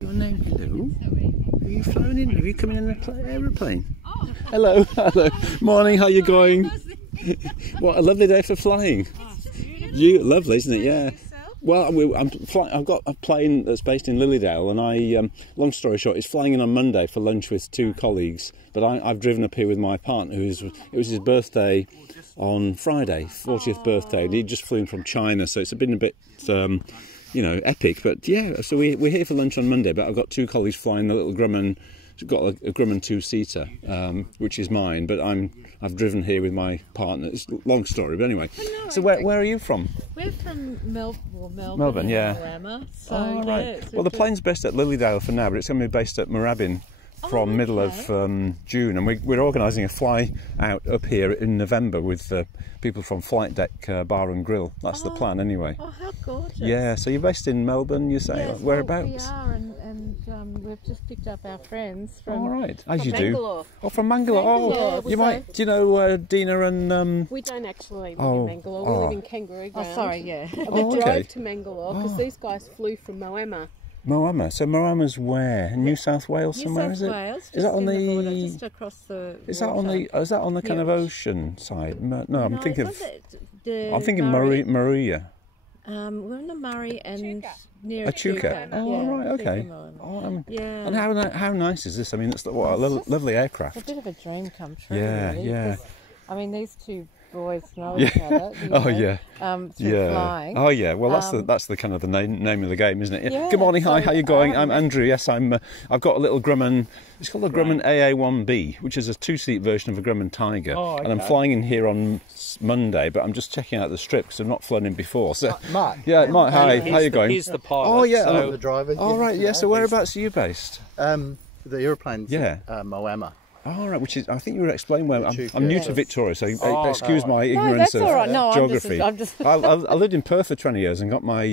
Your name? Hello. Have you flown in? Have you come in an aeroplane? Oh. Hello, hello. Morning. How you going? What a lovely day for flying. Lovely, isn't it? Yeah. Well, I've got a plane that's based in Lilydale, and long story short, it's flying in on Monday for lunch with two colleagues. But I've driven up here with my partner, it was his birthday on Friday, 40th birthday, and he just flew in from China, so it's been a bit, you know, epic. But yeah, so we're here for lunch on Monday. But I've got two colleagues flying the little Grumman. Got a Grumman two-seater, which is mine, but I've driven here with my partner. It's a long story, but anyway. Oh, no, so where are you from? We're from Melbourne. Melbourne, yeah. Alabama, so, oh, right. Yeah, well, the plane's based at Lilydale for now, but it's going to be based at Moorabbin from middle of June, and we're organising a fly out up here in November with people from Flight Deck Bar and Grill. That's the plan, anyway. Oh, how gorgeous! Yeah. So you're based in Melbourne, you say? Yes, whereabouts? Well, we are, and we've just picked up our friends from. All right, as you Mangalore. do. Oh, from Mangalore. Mangalore. Oh, you might. Do you know Dina and? We don't actually live in Mangalore. We live in Kangaroo Ground. Oh, sorry, yeah. We drove to Mangalore because these guys flew from Moama. Moama. So Moama's where? New South Wales somewhere, is it? Wales, is that on the border, just across the Is that on the is that on the kind of ocean side? No, I'm thinking of I'm thinking Murray. Maria. We're in the Murray and near Echuca. Oh, yeah, right, okay. Yeah. And how nice is this? I mean, it's what a lovely aircraft. It's a bit of a dream come true. Yeah, really, yeah. I mean, these two boys know each other. Through flying. Oh yeah. Well, that's the kind of the name of the game, isn't it? Yeah. Good morning. Hi. How you going? I'm Andrew. Yes, I've got a little Grumman. It's called a Grumman AA1B, which is a two-seat version of a Grumman Tiger. Oh, okay. And I'm flying in here on Monday, but I'm just checking out the strip because I've not flown in before. So, Mark. Yeah, Mark. Hi. How you going? He's the pilot. Oh yeah. So the driver. Oh right. Yeah. So whereabouts are you based? The aeroplane's Moama. Oh, right, which is, I think you were explaining where I'm new to Victoria, so excuse my No, ignorance that's all right. No, geography. I'm just... I lived in Perth for 20 years and got my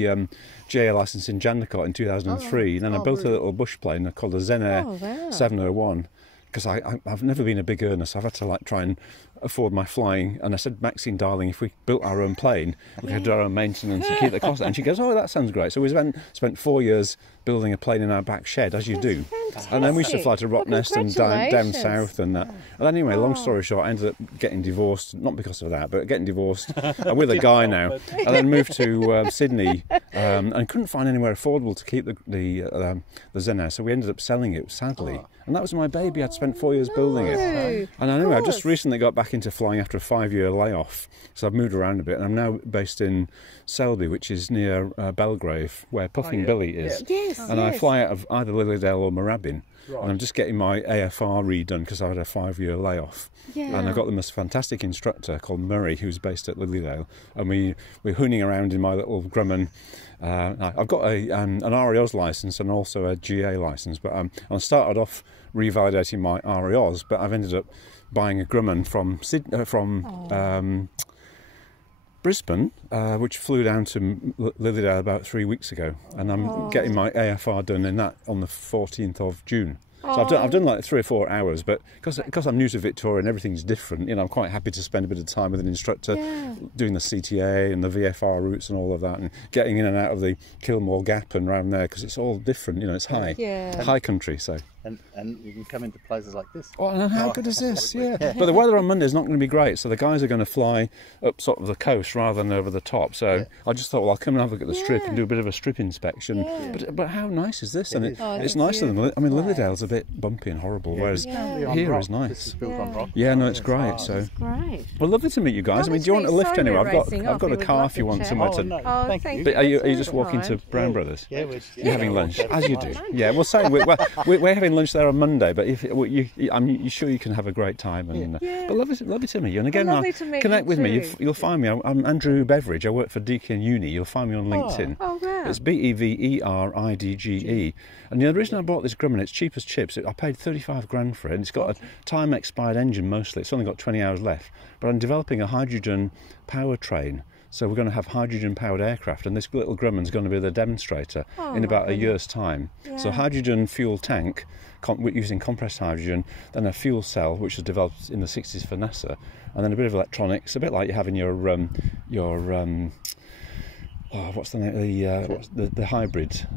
GA licence in Jandakot in 2003, and then I built a little bush plane called a Zen Air 701, because I've never been a big earner, so I've had to try and afford my flying. And I said, Maxine, darling, if we built our own plane, we could do our own maintenance and keep the cost down. And she goes, oh, that sounds great. So we spent 4 years building a plane in our back shed, as you do. Fantastic. And then we used to fly to Rottnest and down south and that. And anyway, long story short, I ended up getting divorced, not because of that, but getting divorced. I'm with a guy now. And then moved to Sydney and couldn't find anywhere affordable to keep the Zen Air. So we ended up selling it, sadly. And that was my baby. I'd spent 4 years building it. And anyway, I just recently got back into flying after a 5-year layoff. So I've moved around a bit, and I'm now based in Selby, which is near Belgrave, where Puffing Billy is. Yes, and I fly out of either Lilydale or Moorabbin. Right. And I'm just getting my AFR redone because I had a 5-year layoff. Yeah. And I got the most fantastic instructor called Murray, who's based at Lilydale. And we're hooning around in my little Grumman. I've got an REOS licence and also a GA licence, but I started off revalidating my REOS, but I've ended up buying a Grumman from Brisbane, which flew down to Lilydale about 3 weeks ago, and I'm getting my AFR done in that on the 14th of June. So I've done like 3 or 4 hours, but because I'm new to Victoria and everything's different, you know, I'm quite happy to spend a bit of time with an instructor doing the CTA and the VFR routes and all of that, and getting in and out of the Kilmore Gap and around there, because it's all different, you know, it's high country, so. And you can come into places like this. Oh, and how good is this? Yeah. But the weather on Monday is not going to be great, so the guys are going to fly up sort of the coast rather than over the top. So I just thought, well, I'll come and have a look at the strip and do a bit of a strip inspection. Yeah. But how nice is this? And it's nicer than, I mean, Lilydale's a bit bumpy and horrible, whereas here is nice. This is built on rock. Yeah, no, it's great. So great. Well, lovely to meet you guys. I mean, do you want a lift anyway? I've got a car if you want somewhere to. Oh, thank you. Are you just walking to Brown Brothers? Yeah, you're having lunch, as you do. Yeah, we'll say we're having lunch there on Monday. But if I'm sure you can have a great time, and but lovely to meet you. And again, connect with me. You'll find me. I'm Andrew Beveridge. I work for Deakin Uni. You'll find me on LinkedIn. Oh, wow. It's BEVERIDGE. And the reason I bought this Grumman, it's cheap as chips. I paid 35 grand for it. And it's got a time expired engine mostly. It's only got 20 hours left. But I'm developing a hydrogen powertrain. So we're going to have hydrogen-powered aircraft, and this little Grumman's going to be the demonstrator in about a year's time. Yeah. So hydrogen fuel tank, using compressed hydrogen, then a fuel cell, which was developed in the 60s for NASA, and then a bit of electronics, a bit like you have in your what's the name? The hybrid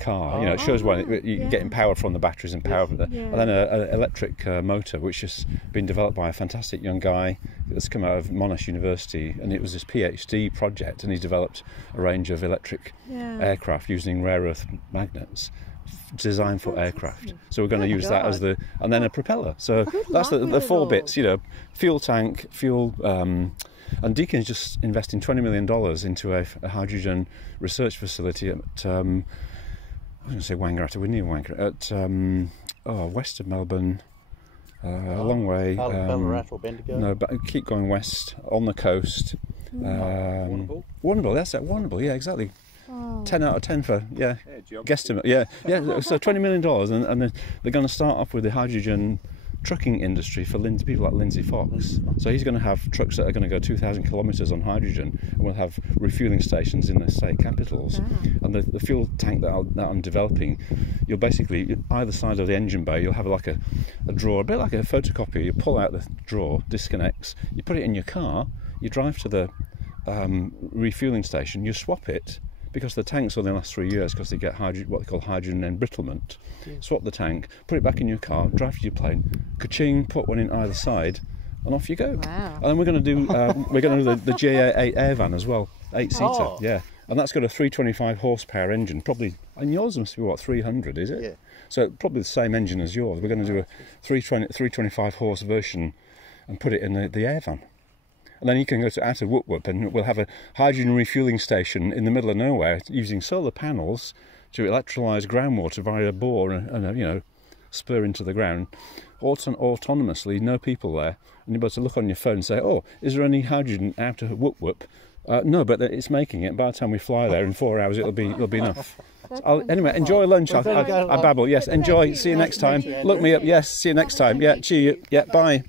car. You know, it shows when you're getting power from the batteries and power from and then an electric motor, which has been developed by a fantastic young guy that's come out of Monash University, and it was his PhD project, and he developed a range of electric aircraft using rare earth magnets designed for aircraft. So we're going to use that as and then a propeller. So that's the 4 bits. You know, fuel tank, fuel. And Deacon's just investing $20 million into a hydrogen research facility at, I was going to say Wangaratta, we're near Wangaratta, at west of Melbourne, a long way. Ballarat or Bendigo? No, but keep going west, on the coast. Warrnambool, that's it, Warrnambool, yeah, exactly. 10 out of 10 for, guesstimate, so $20 million, and they're going to start off with the hydrogen trucking industry for people like Lindsay Fox. So he's going to have trucks that are going to go 2,000 kilometres on hydrogen, and we'll have refueling stations in the state capitals. And the fuel tank that I'm developing, you'll basically, either side of the engine bay, you'll have like a drawer, a bit like a photocopier. You pull out the drawer, disconnects, you put it in your car, you drive to the refueling station, you swap it, because the tanks only last 3 years because they get what they call hydrogen embrittlement. Swap the tank, put it back in your car, drive to your plane, ka-ching, put one in either side, and off you go. Wow. And then we're going to do the GA8 air van as well, 8-seater, and that's got a 325 horsepower engine, probably, and yours must be what, 300, is it? Yeah. So probably the same engine as yours. We're going to do a 325 horse version and put it in the air van. And then you can go out of Whoop Whoop, and we'll have a hydrogen refueling station in the middle of nowhere using solar panels to electrolyse groundwater via a bore and spur into the ground, autonomously, no people there, and you're able to look on your phone and say, oh, is there any hydrogen out of Whoop Whoop? No, but it's making it. By the time we fly there in 4 hours, it'll be enough. Anyway, enjoy lunch. I babble. Yes, enjoy. See you next time. Look me up. Yes, see you next time. Yeah, cheer you. Yeah, bye.